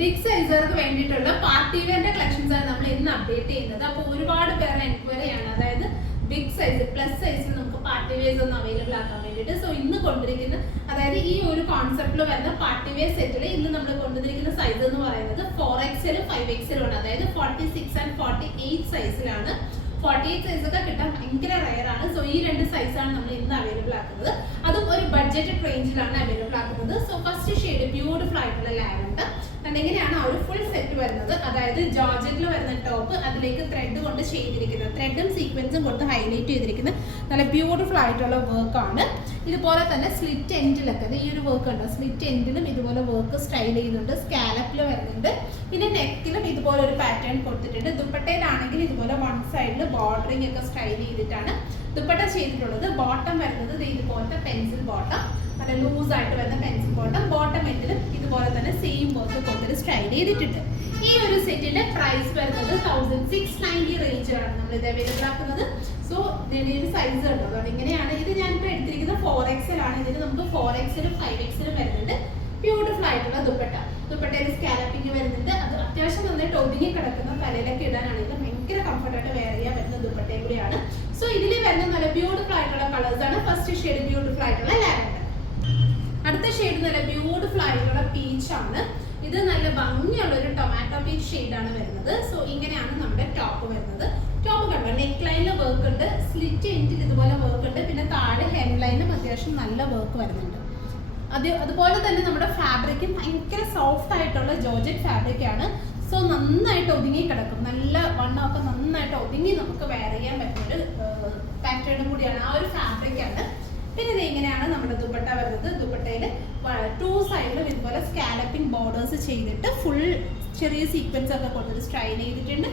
Big സൈസുകാർക്ക് വേണ്ടിയിട്ടുള്ള party വെയറിന്റെ collections ആണ് നമ്മൾ ഇന്ന് അപ്ഡേറ്റ് ചെയ്യുന്നത്. അപ്പോൾ ഒരുപാട് പേരുടെ എൻക്വയറി ആണ്, അതായത് ബിഗ് സൈസ് പ്ലസ് സൈസിൽ നമുക്ക് പാർട്ടി വെയർസ് ഒന്ന് അവൈലബിൾ ആക്കാൻ വേണ്ടിയിട്ട്. സോ ഇന്ന് കൊണ്ടിരിക്കുന്ന, അതായത് ഈ ഒരു കോൺസെപ്റ്റിൽ വരുന്ന പാർട്ടി വെയർ സെറ്റിൽ ഇന്ന് നമ്മൾ കൊണ്ടുവന്നിരിക്കുന്ന സൈസ് എന്ന് പറയുന്നത് 4XL 5XL ആണ്. അതായത് 46 and 48 സൈസിലാണ്. 48 സൈസ് ഒക്കെ കിട്ടാൻ ഭയങ്കര റയർ ആണ്. സോ ഈ രണ്ട് സൈസാണ് നമ്മൾ ഇന്ന് അവൈലബിൾ ആക്കുന്നത്. അതും ഒരു ബഡ്ജറ്റ് റേഞ്ചിലാണ് അവൈലബിൾ ആക്കുന്നത്. സോ ഫസ്റ്റ് ഷെയ്ഡ് ബ്യൂട്ടിഫുൾ ആയിട്ടുള്ള ലാവൻഡർ. എങ്ങനെയാണ് ആ ഒരു ഫുൾ സെറ്റ് വരുന്നത്, അതായത് ജോർജറ്റിൽ വരുന്ന ടോപ്പ്, അതിലേക്ക് ത്രെഡ് കൊണ്ട് ചെയ്തിരിക്കുന്നത്, ത്രെഡും സീക്വൻസും കൊടുത്ത് ഹൈലൈറ്റ് ചെയ്തിരിക്കുന്ന നല്ല ബ്യൂട്ടിഫുൾ ആയിട്ടുള്ള വർക്കാണ്. ഇതുപോലെ തന്നെ സ്ലിറ്റ് എൻഡിലൊക്കെ ഈ ഒരു വർക്ക് ഉണ്ട്, സ്ലിറ്റ് എൻഡിലും ഇതുപോലെ വർക്ക് സ്റ്റൈൽ ചെയ്യുന്നുണ്ട്. സ്കാലപ്പിൽ വരുന്നുണ്ട്. പിന്നെ നെക്കിലും ഇതുപോലെ ഒരു പാറ്റേൺ കൊടുത്തിട്ടുണ്ട്. ദുപ്പട്ടയിലാണെങ്കിൽ ഇതുപോലെ വൺ സൈഡിൽ ബോർഡറിംഗ് ഒക്കെ സ്റ്റൈൽ ചെയ്തിട്ടാണ് ദുപ്പട്ട ചെയ്തിട്ടുള്ളത്. ബോട്ടം വരുന്നത് ഇതുപോലത്തെ പെൻസിൽ ബോട്ടം, നല്ല ലൂസ് ആയിട്ട് വരുന്ന പെൻസിൽ ബോട്ടം. ബോട്ടം എൻഡിലും ഇതുപോലെ തന്നെ സെയിം വർക്ക് കൊടുത്തിട്ട് സ്റ്റൈൽ ചെയ്തിട്ടുണ്ട്. ഈ ഒരു സെറ്റിന്റെ പ്രൈസ് വരുന്നത് 1690 റേഞ്ചിലാണ് നമ്മൾ ഇത് അവൈലബിൾ ആക്കുന്നത്. സോ ഇതിന്റെ ഒരു സൈസ് ഉണ്ടോ, അതുകൊണ്ട് ഇങ്ങനെയാണ്. ഇത് ഞാനിപ്പോൾ എടുത്തിരിക്കുന്നത് 4XL ആണ്. ഇതിന് നമുക്ക് 4XL 5XL വരുന്നുണ്ട്. ബ്യൂട്ടിഫുൾ ആയിട്ടുള്ള ദുപ്പട്ട, ദുപ്പട്ടയിൽ സ്കാലപ്പിംഗ് വരുന്നുണ്ട്. അത് അത്യാവശ്യം നന്നായിട്ട് ഒതുങ്ങി കിടക്കുന്ന തലയിലൊക്കെ ഇടാനാണെങ്കിൽ ഭയങ്കര കംഫർട്ടായിട്ട് വെയർ ചെയ്യാൻ പറ്റുന്ന ദുപ്പട്ടയും കൂടിയാണ്. സോ ഇതിൽ വരുന്ന നല്ല ബ്യൂട്ടിഫുൾ ആയിട്ടുള്ള കളേഴ്സ് ആണ്. ഫസ്റ്റ് ഷെയ്ഡ് ബ്യൂട്ടിഫുൾ ആയിട്ടുള്ള ലാവൻഡർ, അടുത്ത ഷെയ്ഡ് നല്ല ബ്യൂട്ടിഫുൾ ആയിട്ടുള്ള പീച്ച് ആണ്. ഇത് നല്ല ഭംഗിയുള്ള ഒരു ടൊമാറ്റോ പീച്ച് ഷെയ്ഡാണ് വരുന്നത്. സോ ഇങ്ങനെയാണ് നമ്മുടെ ടോപ്പ് വരുന്നത്. ടോപ്പ് കണ്ടോ, നെക്ക് ലൈനിൽ വർക്ക് ഉണ്ട്, സ്ലിറ്റ് എൻഡിൽ ഇതുപോലെ വർക്ക് ഉണ്ട്, പിന്നെ താഴെ ഹെം ലൈനും അത്യാവശ്യം നല്ല വർക്ക് വരുന്നുണ്ട്. അതുപോലെ തന്നെ നമ്മുടെ ഫാബ്രിക്കും ഭയങ്കര സോഫ്റ്റ് ആയിട്ടുള്ള ജോർജറ്റ് ഫാബ്രിക് ആണ്. സോ നന്നായിട്ട് ഒതുങ്ങി കിടക്കും, നല്ല വണ്ണമൊക്കെ നന്നായിട്ട് ഒതുങ്ങി നമുക്ക് വെയർ ചെയ്യാൻ പറ്റുന്ന ഒരു പാറ്റേണും കൂടിയാണ്, ആ ഒരു ഫാബ്രിക് ആണ്. പിന്നെ ഇത് ഇങ്ങനെയാണ് നമ്മുടെ ദുപ്പട്ട വരുന്നത്. ദുപ്പട്ടയിൽ 2 സൈഡിലും ഇതുപോലെ സ്കാലപ്പിംഗ് ബോർഡേഴ്സ് ചെയ്തിട്ട് ഫുൾ ചെറിയ സീക്വൻസ് ഒക്കെ കൊടുത്തിട്ട് സ്റ്റൈൽ ചെയ്തിട്ടുണ്ട്.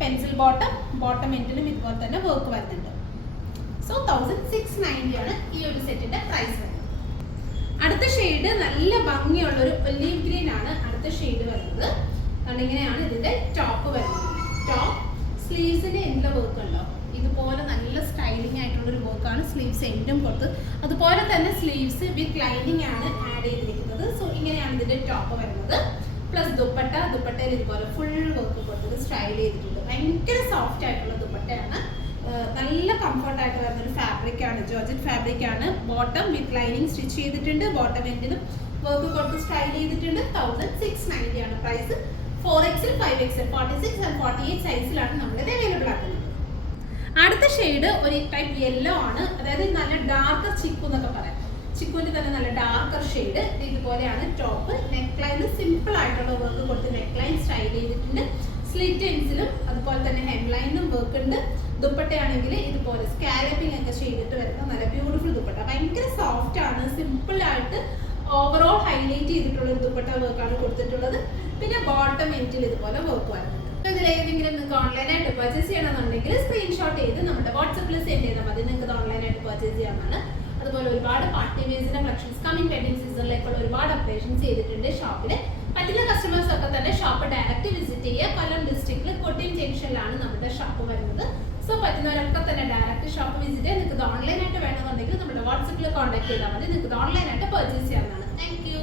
പെൻസിൽ ബോട്ടം, ബോട്ടം എൻഡിലും ഇതുപോലെ തന്നെ വർക്ക് വരുന്നുണ്ട്. സോ 1690 ആണ് ഈ ഒരു സെറ്റിന്റെ പ്രൈസ് വരുന്നത്. അടുത്ത ഷെയ്ഡ് നല്ല ഭംഗിയുള്ള ഒരു ഒലീവ് ഗ്രീൻ ആണ് അടുത്ത ഷെയ്ഡ് വരുന്നത്. ഇങ്ങനെയാണ് ഇതിന്റെ ടോപ്പ് വരുന്നത്. ടോപ്പ് സ്ലീവ്സിന്റെ എൻഡിലെ വർക്ക് ഉണ്ടോ, ഇതുപോലെ നല്ല സ്റ്റൈലിംഗ് ആയിട്ടുള്ള ഒരു വർക്കാണ്. സ്ലീവ്സ് എൻഡും കൊടുത്ത്, അതുപോലെ തന്നെ സ്ലീവ്സ് വിത്ത് ലൈനിങ് ആണ് ആഡ് ചെയ്തിരിക്കുന്നത്. സോ ഇങ്ങനെയാണ് ഇതിന്റെ ടോപ്പ് വരുന്നത്. പ്ലസ് ദുപ്പട്ട, ദുപ്പട്ടയിൽ ഇതുപോലെ ഫുൾ വർക്ക് കൊടുത്തിട്ട് സ്റ്റൈൽ ചെയ്തിട്ടുണ്ട്. ഭയങ്കര സോഫ്റ്റ് ആയിട്ടുള്ള ദുപ്പട്ടയാണ്. നല്ല കംഫർട്ടായിട്ട് വരുന്ന ഒരു ഫാബ്രിക് ആണ്, ജോർജറ്റ് ഫാബ്രിക് ആണ്. ബോട്ടം വിത്ത് ലൈനിങ് സ്റ്റിച്ച് ചെയ്തിട്ടുണ്ട്. ബോട്ടം എൻഡിലും വർക്ക് കൊടുത്ത് സ്റ്റൈൽ ചെയ്തിട്ടുണ്ട്. 1690 ആണ് പ്രൈസ്. 4XL 5XL 46 and 48 സൈസിലാണ് നമ്മളിത് അവൈലബിൾ ആക്കുന്നത്. അടുത്ത ഷെയ്ഡ് ഒരു ടൈപ്പ് യെല്ലോ ആണ്, അതായത് നല്ല ഡാർക്കർ ചിക്കു എന്നൊക്കെ പറയാം. ചിക്കുവിന്റെ തന്നെ നല്ല ഡാർക്കർ ഷെയ്ഡ്. ഇതുപോലെയാണ് ടോപ്പ്. നെക്ക് ലൈനിൽ സിമ്പിൾ ആയിട്ടുള്ള വർക്ക് കൊടുത്ത് നെക്ക് ലൈൻ സ്റ്റൈൽ ചെയ്തിട്ടുണ്ട്. സ്ലിറ്റ് എൻഡ്സിലും അതുപോലെ തന്നെ ഹെം ലൈനിലും വർക്ക് ഉണ്ട്. ദുപ്പട്ടയാണെങ്കിൽ ഇതുപോലെ സ്കാലപ്പിംഗ് ഒക്കെ ചെയ്തിട്ട് വരുന്ന നല്ല ബ്യൂട്ടിഫുൾ ദുപ്പട്ട. ഭയങ്കര സോഫ്റ്റ് ആണ്, സിമ്പിൾ ആയിട്ട് ഓവറോൾ ഹൈലൈറ്റ് ചെയ്തിട്ടുള്ള ഒരു ദുപ്പട്ട വർക്കാണ് കൊടുത്തിട്ടുള്ളത്. പിന്നെ ബോട്ടം എൻഡിൽ ഇതുപോലെ വർക്ക് വരുന്നുണ്ട്. ഇതിലേതെങ്കിലും നിങ്ങൾക്ക് ഓൺലൈനായിട്ട് പർച്ചേസ് ചെയ്യണമെന്നുണ്ടെങ്കിൽ സ്ക്രീൻഷോട്ട് ചെയ്ത് നമ്മുടെ വാട്സപ്പിൽ സെൻഡ് ചെയ്താൽ മതി. നിങ്ങൾക്ക് ഓൺലൈനായിട്ട് പർച്ചേസ് ചെയ്യാവുന്നതാണ്. അതുപോലെ ഒരുപാട് പാർട്ടി വെയർസിന്റെ കളക്ഷൻസ് കമ്മിങ് വെഡിങ് സീസണിലേക്കുള്ള ഒരുപാട് അപ്ഡേഷൻസ് ചെയ്തിട്ടുണ്ട് ഷോപ്പിൽ. പറ്റുന്ന കസ്റ്റമേഴ്സ് ഒക്കെ തന്നെ ഷോപ്പ് ഡയറക്റ്റ് വിസിറ്റ് ചെയ്യുക. കൊല്ലം ഡിസ്ട്രിക്റ്റിൽ കൊട്ടിയം ജംഗ്ഷനിലാണ് നമ്മുടെ ഷോപ്പ് വരുന്നത്. സോ പറ്റുന്നവരൊക്കെ തന്നെ ഡയറക്റ്റ് ഷോപ്പ് വിസിറ്റ് ചെയ്യുക. നിങ്ങൾക്ക് ഓൺലൈനായിട്ട് വേണമെന്നുണ്ടെങ്കിൽ നമ്മുടെ വാട്സപ്പിൽ കോൺടാക്ട് ചെയ്താൽ മതി. നിങ്ങൾക്ക് ഓൺലൈനായിട്ട് പർച്ചേസ് ചെയ്യാവുന്നതാണ്. Thank you.